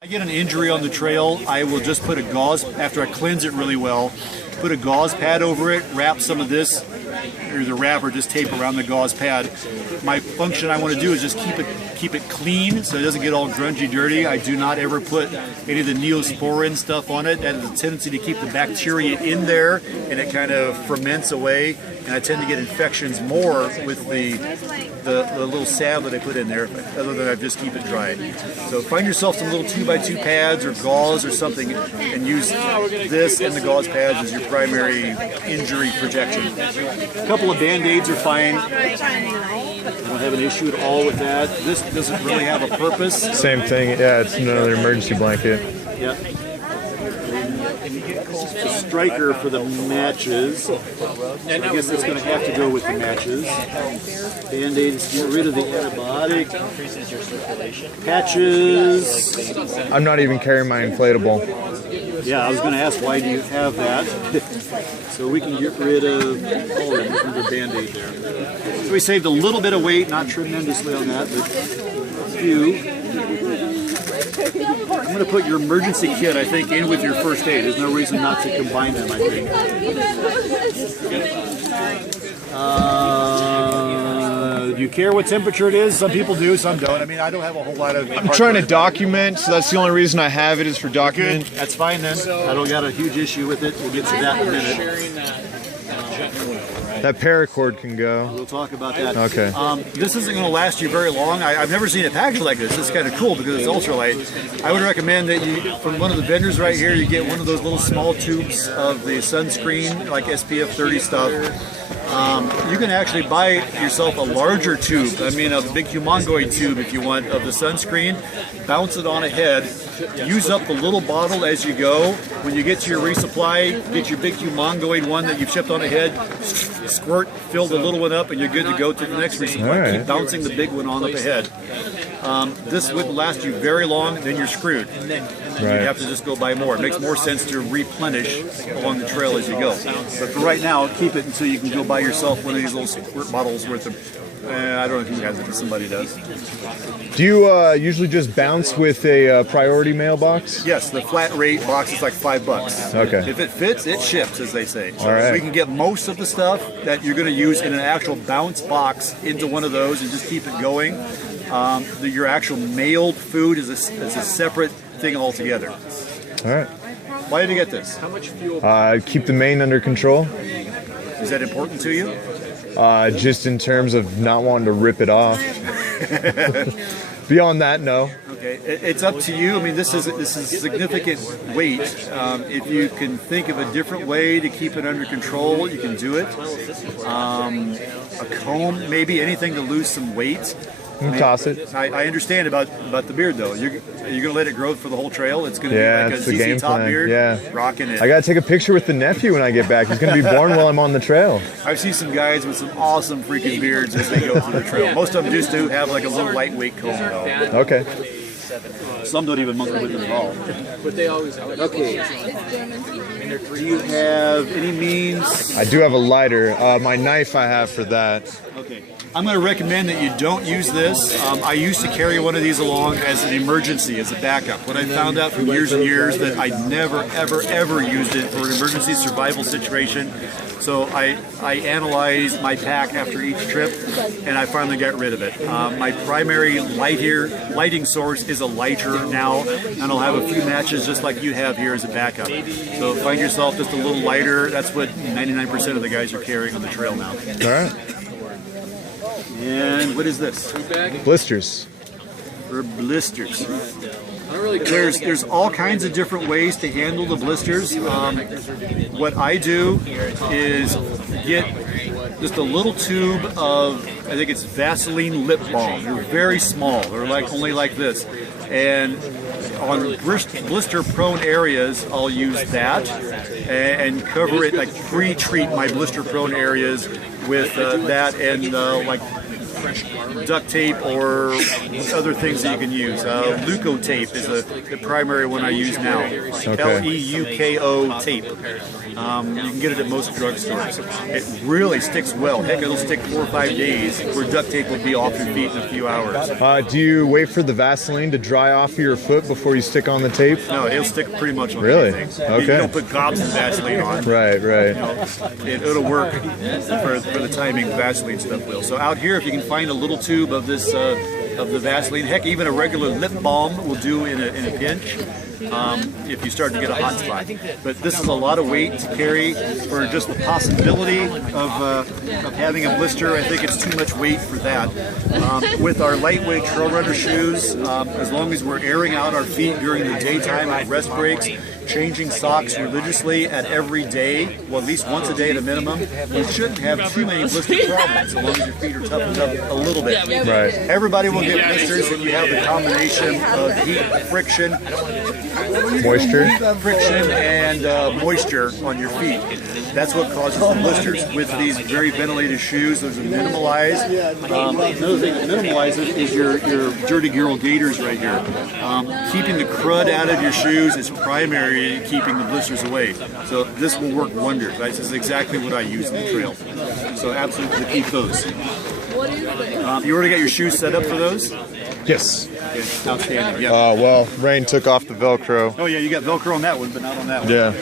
I get an injury on the trail, I will just put a gauze, after I cleanse it really well, put a gauze pad over it, wrap some of this, or the wrapper, just tape around the gauze pad. My function I want to do is just keep it clean so it doesn't get all grungy dirty. I do not ever put any of the neosporin stuff on it. That has a tendency to keep the bacteria in there and it kind of ferments away. And I tend to get infections more with the little salve that I put in there, other than I just keep it dry. So find yourself some little 2x2 pads or gauze or something and use this and the gauze pads as your primary injury protection. A couple of Band-Aids are fine. I don't have an issue at all with that. This doesn't really have a purpose. Same thing, yeah, it's another emergency blanket. Yeah. The striker for the matches. I guess that's going to have to go with the matches. Band-Aids, get rid of the antibiotic. Patches. I'm not even carrying my inflatable. Yeah, I was going to ask, why do you have that? So we can get rid of the Band-Aid there. So we saved a little bit of weight, not tremendously on that, but a few. I'm going to put your emergency kit, I think, in with your first aid. There's no reason not to combine them, I think. Do you care what temperature it is? Some people do, some don't. I mean, I don't have a whole lot of... I'm trying to document, so that's the only reason I have it is for document. Good. That's fine then. I don't got a huge issue with it. We'll get to that in a minute. That paracord can go. We'll talk about that. Okay. This isn't going to last you very long. I've never seen it packaged like this. It's kind of cool because it's ultralight. I would recommend that you, from one of the vendors right here, you get one of those little small tubes of the sunscreen, like SPF 30 stuff. You can actually buy yourself a larger tube, a big humongoid tube if you want, of the sunscreen, bounce it on a head, use up the little bottle as you go. When you get to your resupply, get your big humongoid one that you've shipped on a head, squirt, fill the little one up, and you're good to go to the next resupply. Right. Keep bouncing the big one on up ahead. This wouldn't last you very long, then you're screwed. And you have to just go buy more. It makes more sense to replenish along the trail as you go. But for right now, keep it until you can go buy yourself one of these little squirt bottles worth of... I don't know if you guys do, somebody does. Do you usually just bounce with a priority mailbox? Yes, the flat rate box is like $5. Okay. If it fits, it ships, as they say. So all right. We can get most of the stuff that you're going to use in an actual bounce box into one of those and just keep it going. Your actual mailed food is a separate thing altogether. All right. Why did you get this? Keep the mane under control. Is that important to you? Just in terms of not wanting to rip it off. Beyond that, no. Okay, it's up to you. I mean, this is significant weight. If you can think of a different way to keep it under control, you can do it. A comb, maybe anything to lose some weight. Toss it. I understand about the beard though. You're gonna let it grow for the whole trail. It's gonna Yeah, be like it's a the game ZZ Top plan. beard. Yeah. Rocking it. I gotta take a picture with the nephew when I get back. He's gonna be born while I'm on the trail. I've seen some guys with some awesome freaking beards as they go through the trail. Most of them just do have like a little lightweight comb though. Okay. Some don't even monkey with it at all. But they always have it. Okay. Do you have any means? I do have a lighter. My knife I have for that. Okay. I'm going to recommend that you don't use this. I used to carry one of these along as an emergency, as a backup. What I found out from years and years that I never, ever, ever used it for an emergency survival situation. So I analyzed my pack after each trip, and I finally got rid of it. My primary lighting source is a lighter now, and I'll have a few matches just like you have here as a backup. So find yourself just a little lighter. That's what 99% of the guys are carrying on the trail now. All right. And what is this? Blisters. For blisters. There's all kinds of different ways to handle the blisters. What I do is get just a little tube of, I think it's Vaseline lip balm. They're very small. They're only like this. And on blister-prone areas, I'll use that and cover it, like pre-treat my blister-prone areas with that and duct tape or other things that you can use. Leuko tape is the primary one I use now. Leuko tape. You can get it at most drugstores. It really sticks well. Heck, it'll stick 4 or 5 days, where duct tape will be off your feet in a few hours. Do you wait for the Vaseline to dry off your foot before you stick on the tape? No, it'll stick pretty much on Really? anything. Okay. You don't put gobs of Vaseline on. Right. It'll work for the timing. Vaseline stuff will. So out here, if you can find a little tube of this of the Vaseline, heck, even a regular lip balm will do in a pinch. If you start to get a hot spot. But this is a lot of weight to carry for just the possibility of having a blister. I think it's too much weight for that. With our lightweight trail runner shoes, as long as we're airing out our feet during the daytime at rest breaks, changing socks religiously at every day, well, at least once a day at a minimum, you shouldn't have too many blister problems, so long as your feet are toughened up a little bit. Right. Everybody will get blisters if you have the combination of heat, friction, and moisture on your feet. That's what causes the blisters. With these very ventilated shoes, those are minimalized. Another thing that minimalizes is your dirty girl gaiters right here. Keeping the crud out of your shoes is primary in keeping the blisters away. So this will work wonders. Right? This is exactly what I use in the trail. So absolutely keep those. You already got your shoes set up for those? Yes. Okay, outstanding. Yeah. Well, Rain took off the Velcro. Oh yeah, you got Velcro on that one, but not on that one. Yeah.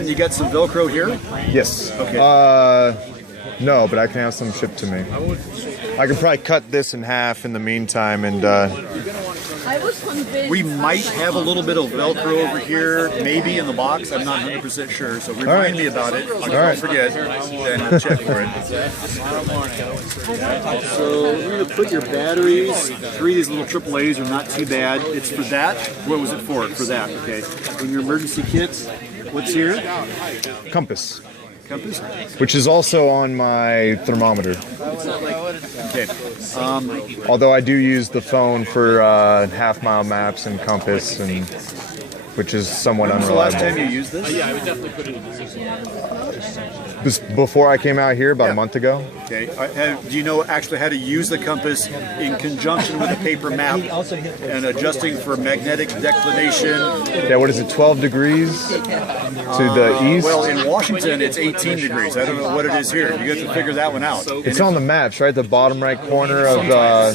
You got some Velcro here? Yes. Okay. No, but I can have some shipped to me. I can probably cut this in half in the meantime, and we might have a little bit of Velcro over here, maybe in the box. I'm not 100% sure, so remind me about it. Don't forget, and I'll check for it. So you're going to put your batteries. 3 of these little AAAs are not too bad. It's for that. What was it for? For that, okay. In your emergency kits, what's here? compass, Compass? which is also on my thermometer. Okay. Although I do use the phone for half-mile maps and compass, and which is somewhat When was the last time you unreliable. used this? This before I came out here about a month ago. Okay. Do you know actually how to use the compass in conjunction with a paper map and adjusting for magnetic declination? Yeah, what is it? 12 degrees to the east. Well, in Washington, it's 18 degrees. I don't know what it is here. You have to figure that one out. It's on the maps, right? The bottom right corner of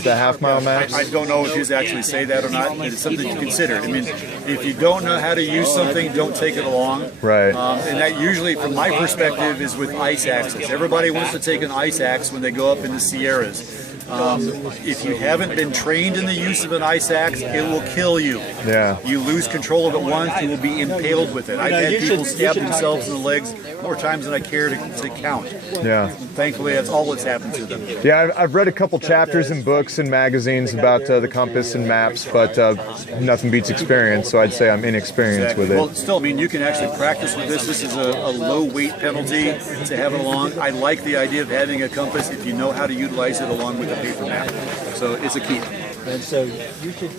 the half-mile maps. I don't know if his actually say that or not. It's something to consider. I mean, if you don't know how to use something, don't take it along. Right. And that usually, from my perspective, is with ice axes. Everybody wants to take an ice axe when they go up in the Sierras. If you haven't been trained in the use of an ice axe, it will kill you. Yeah. You lose control of it once, you will be impaled with it. I've had people stab themselves in the legs more times than I care to count. Yeah. Thankfully, that's all that's happened to them. Yeah, I've read a couple chapters in books and magazines about the compass and maps, but nothing beats experience, so I'd say I'm inexperienced with it. Well, still, I mean, you can actually practice with this. This is a low weight penalty to have it along. I like the idea of having a compass if you know how to utilize it along with the paper map. So it's a key. And so you should.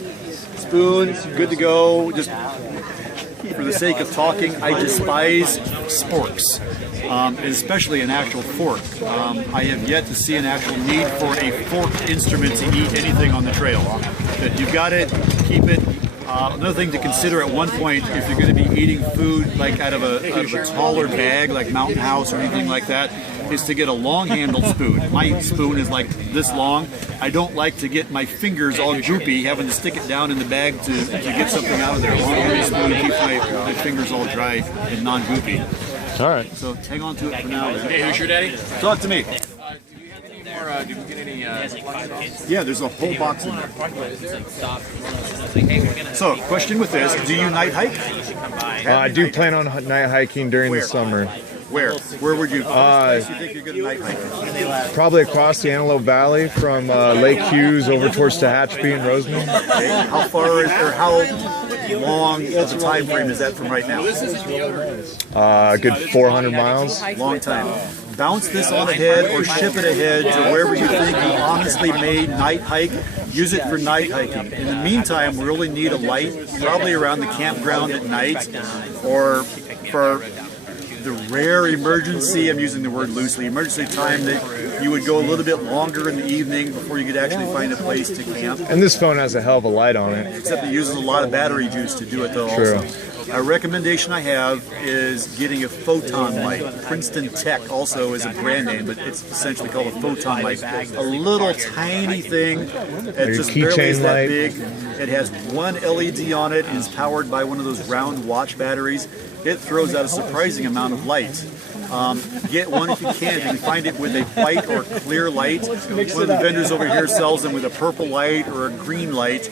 Spoon, good to go. Just for the sake of talking, I despise sporks, and especially an actual fork. I have yet to see an actual need for a forked instrument to eat anything on the trail. But you've got it, keep it. Another thing to consider at one point, if you're going to be eating food like out of a taller bag, like Mountain House or anything like that, is to get a long-handled spoon. My spoon is like this long. I don't like to get my fingers all goopy, having to stick it down in the bag to get something out of there. A long-handled spoon keeps my fingers all dry and non-goopy. All right. So hang on to it for now. Hey, who's your daddy? Talk to me. Do you have any more? Did we get any? Yeah, there's a whole box in there. So, question with this: do you night hike? I do plan on night hiking during the summer. Where? Where would you? Place you think you're going to night hike? Probably across the Antelope Valley from Lake Hughes over towards Tehachapi and Roseman. Okay. How far is, or how long of a time frame is that from right now? A good 400 miles. Long time. Bounce this on ahead or ship it ahead to wherever you think you honestly made night hike. Use it for night hiking. In the meantime, we really need a light, probably around the campground at night, or for the rare emergency, I'm using the word loosely, emergency time that You would go a little bit longer in the evening before you could actually find a place to camp. And this phone has a hell of a light on it. Except it uses a lot of battery juice to do it though. True. Also. A recommendation I have is getting a photon light. Princeton Tech also is a brand name, but it's essentially called a photon light. A little tiny thing that just barely is that big. It has one LED on it and is powered by one of those round watch batteries. It throws out a surprising amount of light. Get one if you can. If you can find it with a white or clear light. One of the vendors over here sells them with a purple light or a green light.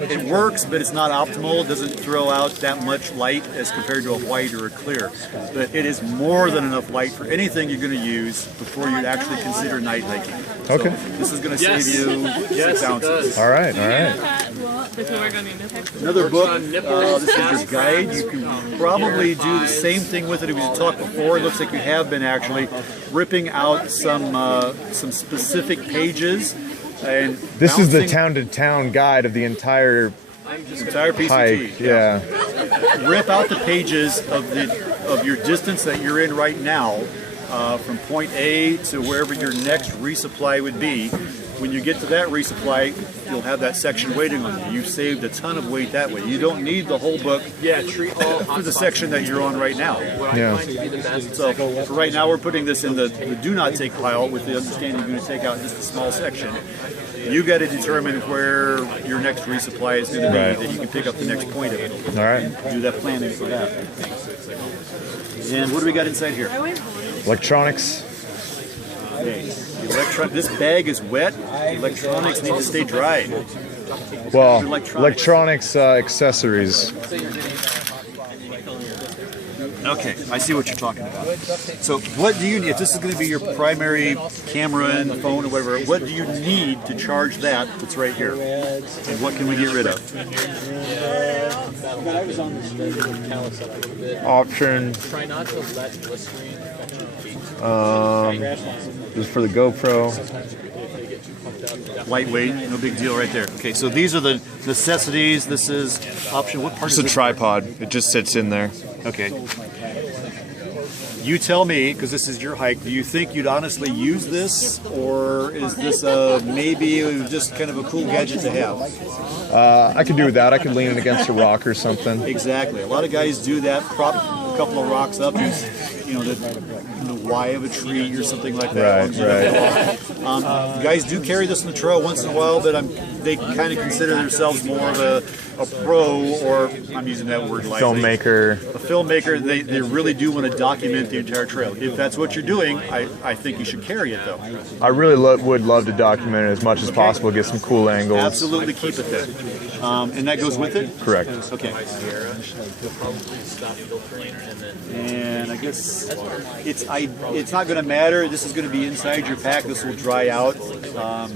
It works, but it's not optimal. It doesn't throw out that much light as compared to a white or a clear. But it is more than enough light for anything you're going to use before you actually consider night hiking. Okay. So this is going to save you 6 ounces. All right, all right. Another book, this is your guide. You can probably do the same thing with it as we talked before. It looks like you have been actually ripping out some specific pages. And this is the town-to-town guide of the entire PCT. hike. Yeah. Rip out the pages of your distance that you're in right now, from point A to wherever your next resupply would be. When you get to that resupply, you'll have that section waiting on you. You've saved a ton of weight that way. You don't need the whole book for the section that you're on right now. Yeah. So for right now, we're putting this in the do not take pile with the understanding you're going to take out just a small section. You got to determine where your next resupply is going to be, that you can pick up the next point of it. All right. Do that planning for that. And what do we got inside here? Electronics. Okay. This bag is wet. Electronics need to stay dry. Well, electronics accessories. Okay, I see what you're talking about. So what do you need, if this is going to be your primary camera and phone or whatever, what do you need to charge that's right here? And what can we get rid of? Option. This is for the GoPro. Lightweight, no big deal right there. Okay, so these are the necessities. This is option, what part It's is a this? tripod. It just sits in there. Okay. You tell me, because this is your hike, do you think you'd honestly use this? Or is this maybe just kind of a cool gadget to have? I could do that. I could lean it against a rock or something. Exactly. A lot of guys do that, prop a couple of rocks up, the Y of a tree or something like that. Right. Guys do carry this on the trail once in a while, but they kind of consider themselves more of a pro, or I'm using that word lightly. Filmmaker. A filmmaker. They really do want to document the entire trail. If that's what you're doing, I think you should carry it though. I really would love to document it as much as possible, get some cool angles. Absolutely, keep it there. And that goes with it? Correct. Okay. And I guess it's not going to matter. This is going to be inside your pack. This will dry out.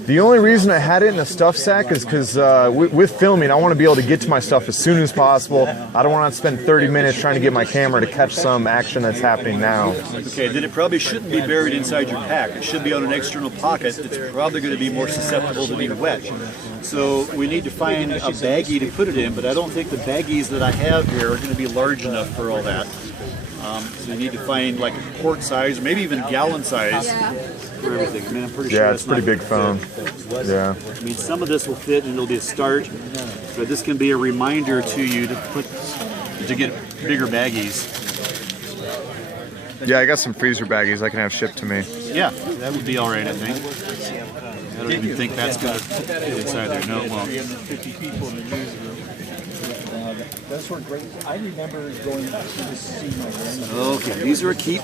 The only reason I had it in a stuff sack is because with filming, I want to be able to get to my stuff as soon as possible. I don't want to spend 30 minutes trying to get my camera to catch some action that's happening now. Okay, then it probably shouldn't be buried inside your pack. It should be on an external pocket. It's probably going to be more susceptible to being wet. So we need to find a baggie to put it in, but I don't think the baggies that I have here are going to be large enough for all that. So you need to find like a quart size, or maybe even gallon size for everything. I mean, I'm pretty sure Yeah, it's a pretty big phone. Yeah. I mean, some of this will fit and it'll be a start, but this can be a reminder to you to get bigger baggies. Yeah, I got some freezer baggies I can have shipped to me. Yeah, that would be all right, I think. I don't even think that's going to fit inside there. No, it won't. 50 people in the newsroom. Those were great. I remember going to see my grandmother. Okay, these are a keep.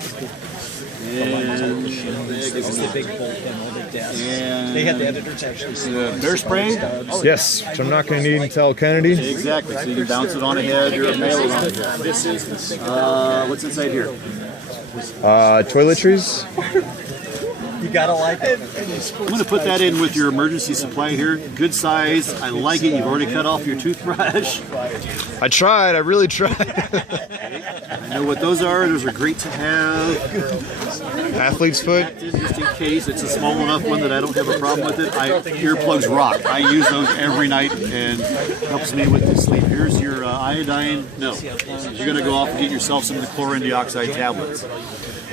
And The big bullpen on the desk. They had the editors actually see bear spray? Yes, which I'm not going to need until Kennedy. Exactly. So you can bounce it on ahead or mail it on ahead. What's inside here? Toiletries. You gotta like it. I'm going to put that in with your emergency supply here. Good size. I like it. You've already cut off your toothbrush. I tried. I really tried. I know what those are. Those are great to have. Athlete's foot. Just in case. It's a small enough one that I don't have a problem with it. Earplugs rock. I use those every night and helps me with the sleep. Here's your iodine. No. You're going to go off and get yourself some of the chlorine dioxide tablets.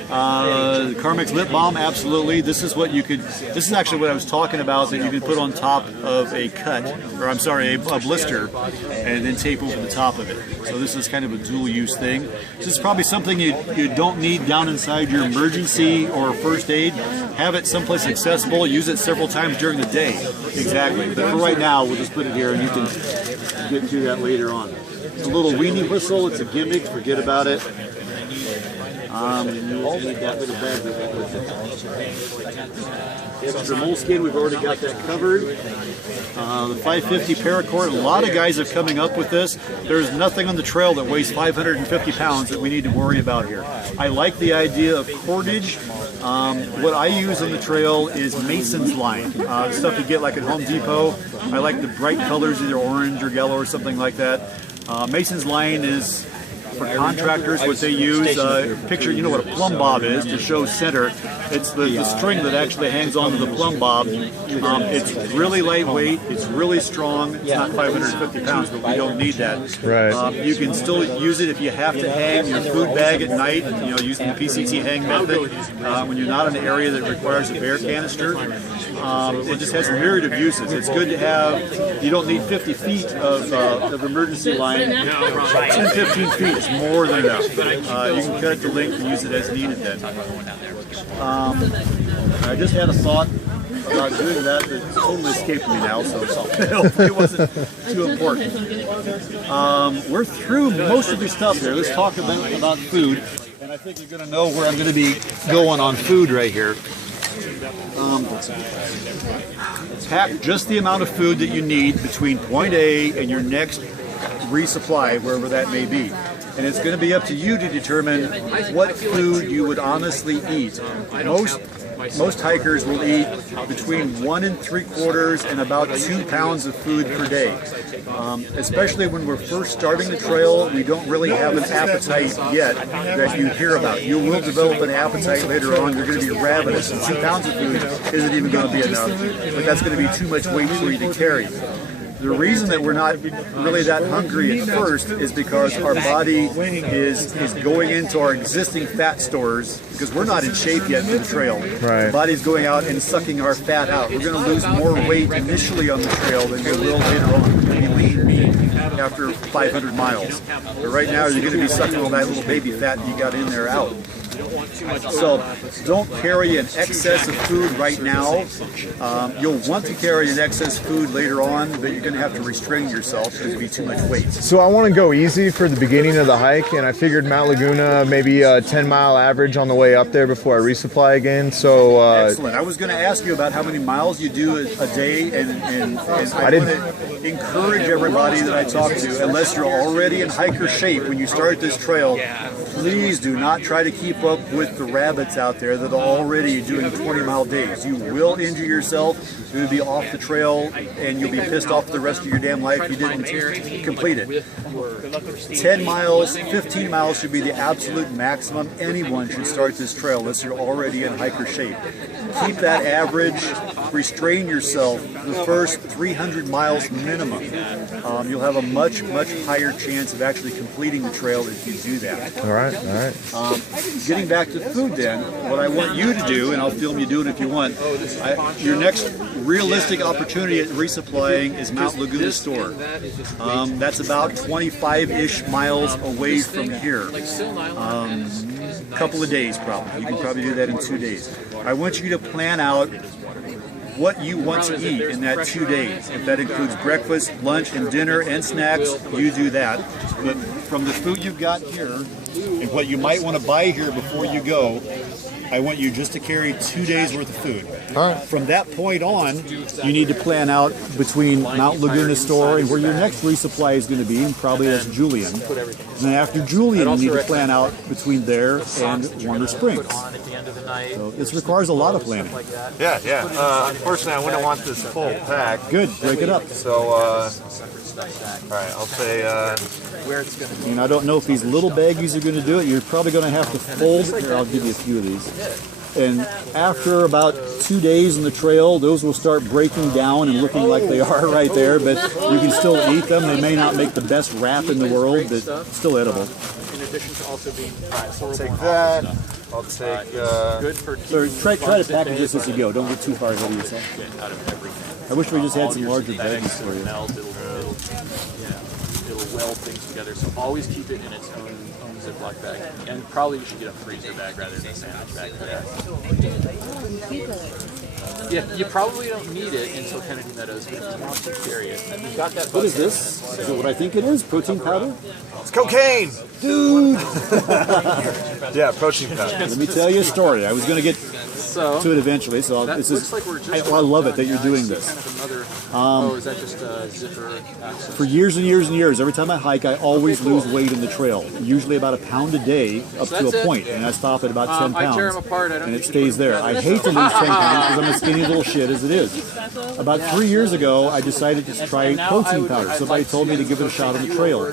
The Carmex lip balm, absolutely. This is what you could. This is actually what I was talking about that you can put on top of a cut, or I'm sorry, a blister, and then tape over the top of it. So this is kind of a dual-use thing. This is probably something you don't need down inside your emergency or first aid. Have it someplace accessible. Use it several times during the day. Exactly. But for right now, we'll just put it here, and you can get to that later on. It's a little weenie whistle. It's a gimmick. Forget about it. You also need that little bag that went with it. Extra moleskin, we've already got that covered. The 550 paracord, a lot of guys are coming up with this. There's nothing on the trail that weighs 550 pounds that we need to worry about here. I like the idea of cordage. What I use on the trail is Mason's line, stuff you get like at Home Depot. I like the bright colors, either orange or yellow or something like that. Mason's line is for contractors what they use. Picture, you know what a plumb bob is to show center. It's the string that actually hangs onto the plumb bob. It's really lightweight. It's really strong. It's not 550 pounds, but we don't need that. Right. You can still use it if you have to hang your food bag at night. You know, using the PCT hang method when you're not in an area that requires a bear canister. It just has a myriad of uses. It's good to have. You don't need 50 feet of emergency line. 10, 15 feet is more than enough. You can cut it to length and use it as needed then. I just had a thought about doing that that totally escaped me now, so hopefully it wasn't too important. We're through most of the stuff here. Let's talk about food. And I think you're going to know where I'm going to be going on food right here. Pack just the amount of food that you need between point A and your next resupply, wherever that may be. And it's going to be up to you to determine what food you would honestly eat. Most hikers will eat between 1 3/4 and about 2 pounds of food per day. Especially when we're first starting the trail, we don't really have an appetite yet that you hear about. You will develop an appetite later on. You're going to be ravenous, and 2 pounds of food isn't even going to be enough. But that's going to be too much weight for you to carry. The reason that we're not really that hungry at first is because our body is going into our existing fat stores because we're not in shape yet for the trail. Right. The body's going out and sucking our fat out. We're going to lose more weight initially on the trail than we will later on. We're going to be lean after 500 miles. But right now you're going to be sucking all that little baby fat you got in there out. So don't carry an excess of food right now. You'll want to carry an excess food later on, but you're going to have to restrain yourself because it'll be too much weight. So I want to go easy for the beginning of the hike, and I figured Mount Laguna, maybe a 10-mile average on the way up there before I resupply again. So excellent. I was going to ask you about how many miles you do a day, and I want to encourage everybody that I talk to, unless you're already in hiker shape when you start this trail, please do not try to keep up with the rabbits out there that are already doing 20-mile days. You will injure yourself. You'll be off the trail, and you'll be pissed off the rest of your damn life if you didn't complete it. 10 miles, 15 miles should be the absolute maximum anyone should start this trail unless you're already in hiker shape. Keep that average. Restrain yourself the first 300 miles minimum. You'll have a much higher chance of actually completing the trail if you do that. all right. Getting back to food then, what I want you to do, and I'll film you doing it if you want, your next realistic opportunity at resupplying is Mount Laguna Store. That's about 25-ish miles away from here. Couple of days probably. You can probably do that in 2 days. I want you to plan out what you want to eat in that 2 days. If that includes breakfast, lunch, and dinner, and snacks, you do that. But from the food you've got here, and what you might want to buy here before you go, I want you just to carry 2 days worth of food. All right. From that point on, you need to plan out between Mount Laguna Store and where your next resupply is going to be, and probably that's Julian. And then after Julian, you need to plan out between there and Warner Springs. So this requires a lot of planning. Yeah. Unfortunately, I wouldn't want this full pack. Good, break it up. So, all right, I'll say... And I don't know if these little baggies are going to do it. You're probably going to have to fold. Here, I'll give you a few of these. And after about 2 days on the trail, those will start breaking down and looking like they are right there. But you can still eat them. They may not make the best wrap in the world, but still edible. In addition to also being take that. I'll take. Good for So try to package this as you go. Don't get too far ahead of yourself. get out of everything. I wish we just had some All larger your baggies snacks for you. melt, it'll weld things together. So always keep it in its own Ziploc bag. And probably you should get a freezer bag rather than a sandwich bag for that. Yeah, you probably don't need it until Kennedy Meadows, but if you want to carry it, we've got that. What is this? Is it what I think it is? Protein powder? It's cocaine, Dude! yeah, protein powder. Let me tell you a story. I was going to get So to it eventually, so that this looks is. like we're just I love it done. that you're Yeah, doing I see this. Kind of another, is that just a zipper access? For years and years and years, every time I hike, I always lose weight in the trail. Usually about a pound a day up to that's a it? point, and I stop at about 10 I tear pounds. them apart. I don't And it usually stays put them there. I together, hate to so- lose 10 pounds because I'm a skinny little shit as it is. About 3 years ago, I decided to try protein powder. Somebody told me to give it a shot on the trail.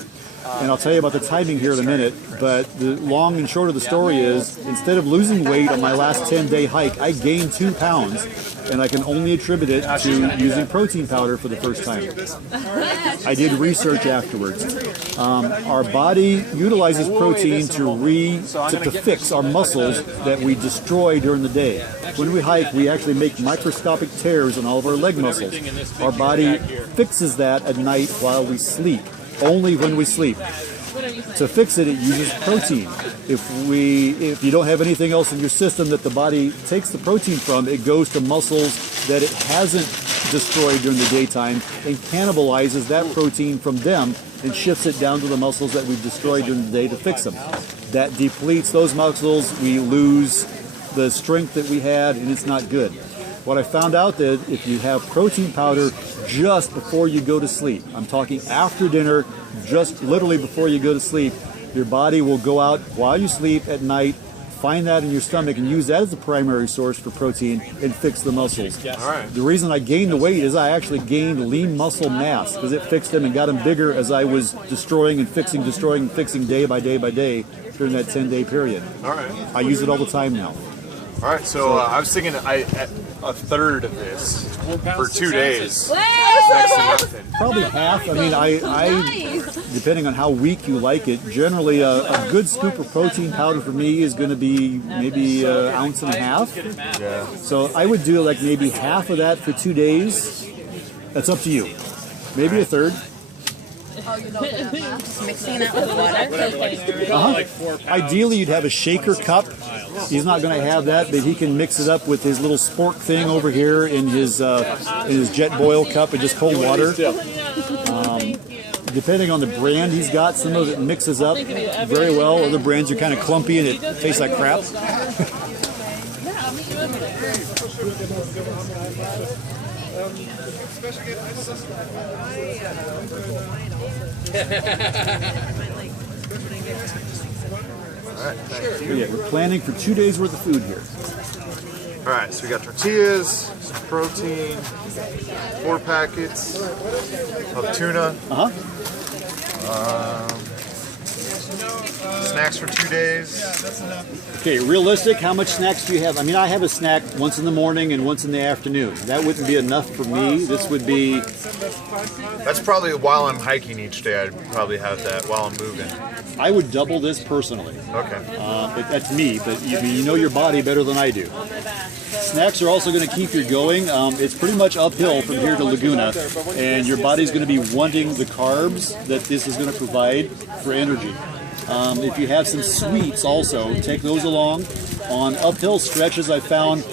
And I'll tell you about the timing here in a minute, but the long and short of the story is, instead of losing weight on my last 10-day hike, I gained 2 pounds, and I can only attribute it to using protein powder for the first time. I did research afterwards. Our body utilizes protein to fix our muscles that we destroy during the day. When we hike, we actually make microscopic tears in all of our leg muscles. Our body fixes that at night while we sleep. Only when we sleep. To fix it, it uses protein. If you don't have anything else in your system that the body takes the protein from, it goes to muscles that it hasn't destroyed during the daytime and cannibalizes that protein from them and shifts it down to the muscles that we've destroyed during the day to fix them. That depletes those muscles, we lose the strength that we had, and it's not good. What I found out that if you have protein powder just before you go to sleep, I'm talking after dinner, just literally before you go to sleep, your body will go out while you sleep at night, find that in your stomach and use that as the primary source for protein and fix the muscles. The reason I gained the weight is I actually gained lean muscle mass because it fixed them and got them bigger as I was destroying and fixing day by day by day during that 10-day period. I use it all the time now. All right, so I was thinking a third of this for 2 days. Next to nothing. Probably half. I mean, I depending on how weak you like it, generally a good scoop of protein powder for me is going to be maybe an ounce and a half. Yeah. So I would do like maybe half of that for 2 days. That's up to you. Maybe a third. Just mixing it with water. Ideally, you'd have a shaker cup. He's not going to have that, but he can mix it up with his little spork thing over here in his jet boil cup with just cold water. Depending on the brand he's got, some of it mixes up very well. Other brands are kind of clumpy and it tastes like crap. But yeah, we're planning for 2 days worth of food here. All right, so we got tortillas, some protein, 4 packets of tuna. Snacks for 2 days. Okay, realistic, how much snacks do you have? I mean, I have a snack once in the morning and once in the afternoon. That wouldn't be enough for me. This would be... That's probably while I'm hiking each day. I'd probably have that while I'm moving. I would double this personally. Okay. That's me, but you know your body better than I do. Snacks are also going to keep you going. It's pretty much uphill from here to Laguna, and your body's going to be wanting the carbs that this is going to provide for energy. If you have some sweets also, take those along. On uphill stretches, I found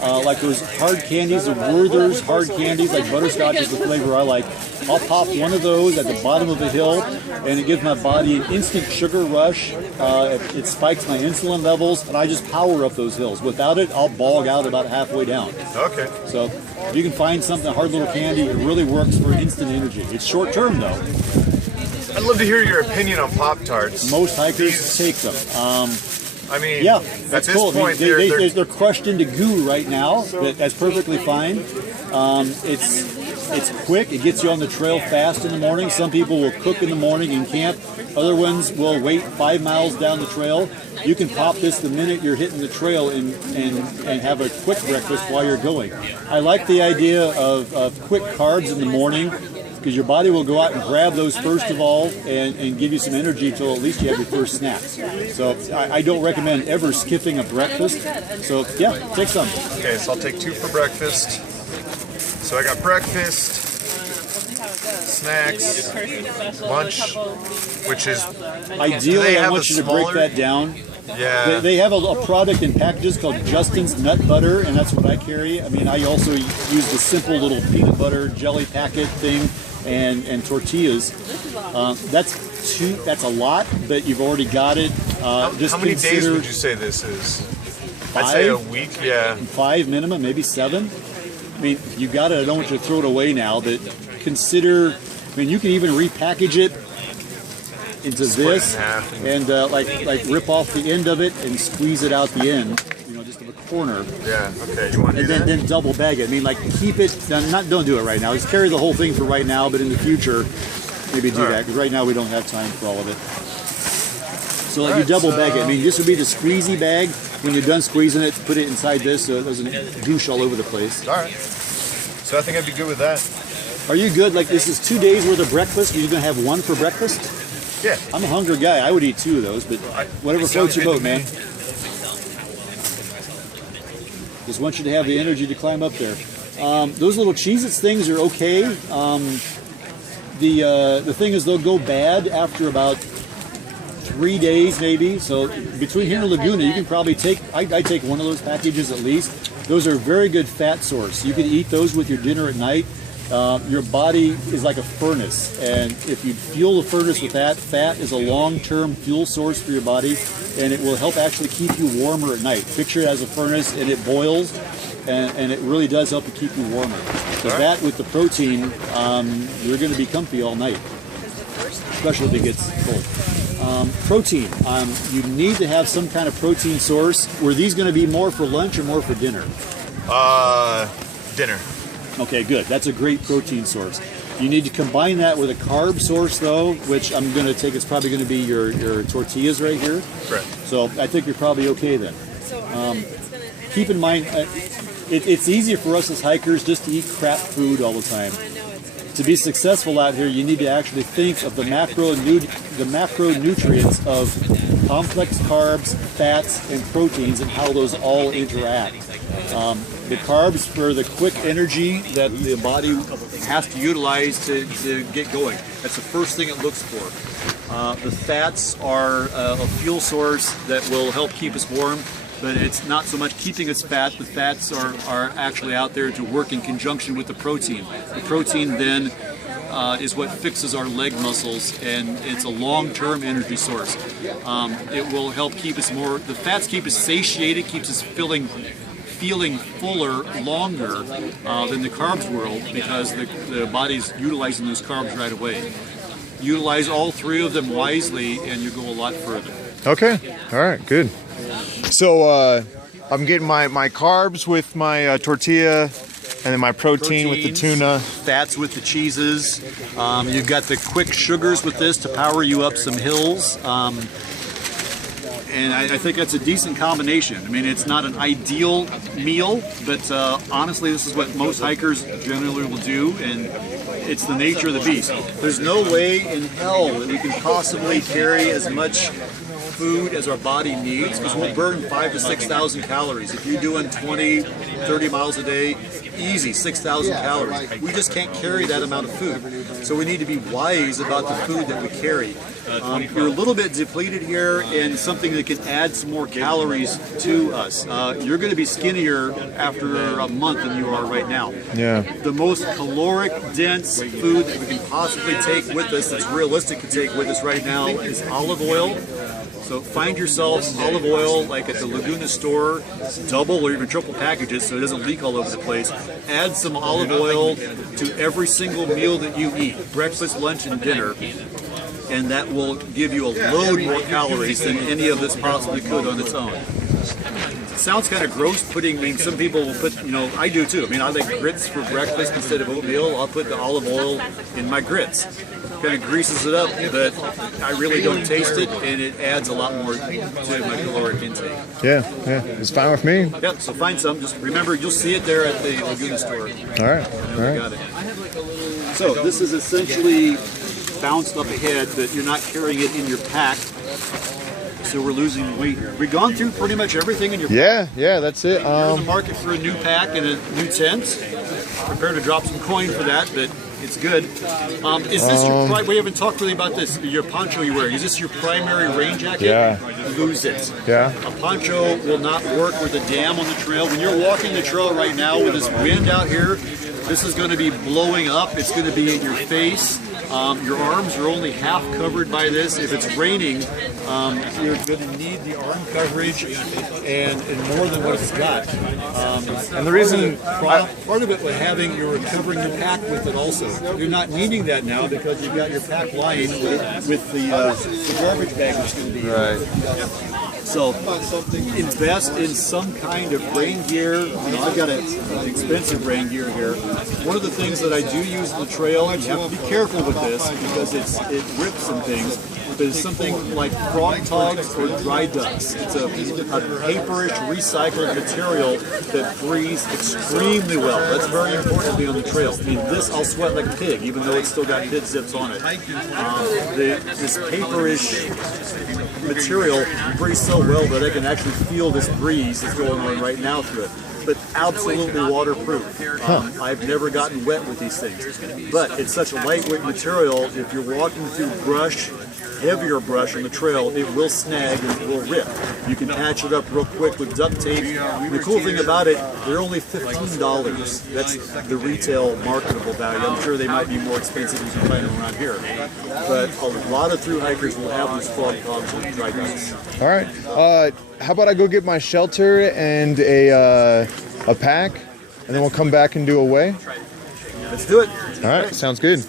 like those hard candies, the Werther's hard candies, like butterscotch is the flavor I like. I'll pop one of those at the bottom of the hill, and it gives my body an instant sugar rush. It spikes my insulin levels, and I just power up those hills. Without it, I'll bog out about halfway down. Okay. So if you can find something, a hard little candy, it really works for instant energy. It's short term though. I'd love to hear your opinion on Pop-Tarts. Most hikers take them. I mean, Yeah, at that's this cool. point, They're crushed into goo right now. That's perfectly fine. It's quick. It gets you on the trail fast in the morning. Some people will cook in the morning and camp. Other ones will wait 5 miles down the trail. You can pop this the minute you're hitting the trail and have a quick breakfast while you're going. I like the idea of quick carbs in the morning. because your body will go out and grab those first of all and give you some energy until at least you have your first snack. So I don't recommend ever skipping a breakfast. So yeah, take some. Okay, so I'll take 2 for breakfast. So I got breakfast, snacks, lunch, which is ideally I want you to break that down. Yeah. They have a product in packages called Justin's Nut Butter, and that's what I carry. I mean, I also use the simple little peanut butter jelly packet thing and tortillas. That's a lot, but you've already got it. How many days would you say this is? 5? I'd say a week, yeah. 5 minimum, maybe 7. I mean, you got it. I don't want you to throw it away now, but consider, I mean, you can even repackage it into this and like rip off the end of it and squeeze it out the end, you know, just of a corner. Yeah, okay. You want to do that? Then double bag it. I mean, like keep it, don't do it right now. Just carry the whole thing for right now, but in the future, maybe do that, because right now we don't have time for all of it. So like you double bag it. I mean, this would be the squeezy bag. When you're done squeezing it, put it inside this so it doesn't goosh all over the place. All right. So I think I'd be good with that. Are you good? Like this is 2 days worth of breakfast. You're gonna have 1 for breakfast? Yeah. I'm a hungry guy. I would eat 2 of those, but whatever floats your boat, man. Just want you to have the energy to climb up there. Those little Cheez-Its things are okay. The thing is they'll go bad after about 3 days maybe. So between here and Laguna, you can probably take, I take 1 of those packages at least. Those are a very good fat source. You can eat those with your dinner at night. Your body is like a furnace, and if you fuel the furnace with that, fat is a long-term fuel source for your body, and it will help actually keep you warmer at night. Picture it as a furnace, and it boils, and it really does help to keep you warmer. So that with the protein, you're going to be comfy all night, especially if it gets cold. Protein, you need to have some kind of protein source. Were these going to be more for lunch or more for dinner? Dinner. Okay, good. That's a great protein source. You need to combine that with a carb source, though, which I'm going to take. It's probably going to be your tortillas right here. Correct. So I think you're probably okay then. Keep in mind, it's easier for us as hikers just to eat crap food all the time. To be successful out here, you need to actually think of the macronutrients of complex carbs, fats, and proteins and how those all interact. The carbs for the quick energy that the body has to utilize to get going. That's the first thing it looks for. The fats are a fuel source that will help keep us warm, but it's not so much keeping us fat. The fats are actually out there to work in conjunction with the protein. The protein then is what fixes our leg muscles, and it's a long-term energy source. It will help keep us more, the fats keep us satiated, keeps us feeling fuller longer than the carbs will, because the body's utilizing those carbs right away. Utilize all 3 of them wisely and you go a lot further. Okay. All right. Good. So I'm getting my carbs with my tortilla, and then my protein with the tuna. Fats with the cheeses. You've got the quick sugars with this to power you up some hills. And I think that's a decent combination. I mean, it's not an ideal meal, but honestly, this is what most hikers generally will do, and it's the nature of the beast. There's no way in hell that we can possibly carry as much food as our body needs, because we'll burn 5,000 to 6,000 calories. If you're doing 20, 30 miles a day, easy, 6,000 calories. We just can't carry that amount of food. So we need to be wise about the food that we carry. You're a little bit depleted here in something that can add some more calories to us. You're going to be skinnier after a month than you are right now. Yeah. The most caloric dense food that we can possibly take with us, that's realistic to take with us right now, is olive oil. So find yourself olive oil like at the Laguna store, double or even triple packages so it doesn't leak all over the place. Add some olive oil to every single meal that you eat, breakfast, lunch, and dinner, and that will give you a load more calories than any of this possibly could on its own. It sounds kind of gross putting, I mean, some people will put, I do too. I mean, I like grits for breakfast instead of oatmeal. I'll put the olive oil in my grits. Kind of greases it up, but I really don't taste it, and it adds a lot more to my caloric intake. Yeah, it's fine with me. Yep, so find some. Just remember, you'll see it there at the Laguna store. All right. Got it. So this is essentially bounced up ahead, but you're not carrying it in your pack. So we're losing weight here. We've gone through pretty much everything in your pack. Yeah, that's it. You're in the market for a new pack and a new tent. Prepare to drop some coin for that, but it's good. Is this your we haven't talked really about this. Your poncho you wear, is this your primary rain jacket? Yeah. Lose it. Yeah. A poncho will not work with a dam on the trail. When you're walking the trail right now with this wind out here, this is going to be blowing up. It's going to be in your face. Your arms are only half covered by this. If it's raining, you're going to need the arm coverage and more than what it's got. And the reason part of it was having you're covering your pack with it also. You're not needing that now because you've got your pack lying with the garbage bag that's going to be right. So invest in some kind of rain gear. I've got an expensive rain gear here. One of the things that I do use on the trail, and you have to be careful with this because it rips some things, but it's something like frog togs or dry ducks. It's a paperish recycled material that breathes extremely well. That's very important to be on the trail. I mean, this I'll sweat like a pig, even though it's still got kid zips on it. This paperish material breathes so well that I can actually feel this breeze that's going on right now through it. But absolutely waterproof. I've never gotten wet with these things. But it's such a lightweight material, if you're walking through brush, heavier brush on the trail, it will snag and it will rip. You can patch it up real quick with duct tape. The cool thing about it, they're only $15. That's the retail marketable value. I'm sure they might be more expensive if you find them around here. But a lot of thru hikers will have these frog togs and dry ducks. All right. How about I go get my shelter and a pack, and then we'll come back and do a weigh? Let's do it. All right. Sounds good.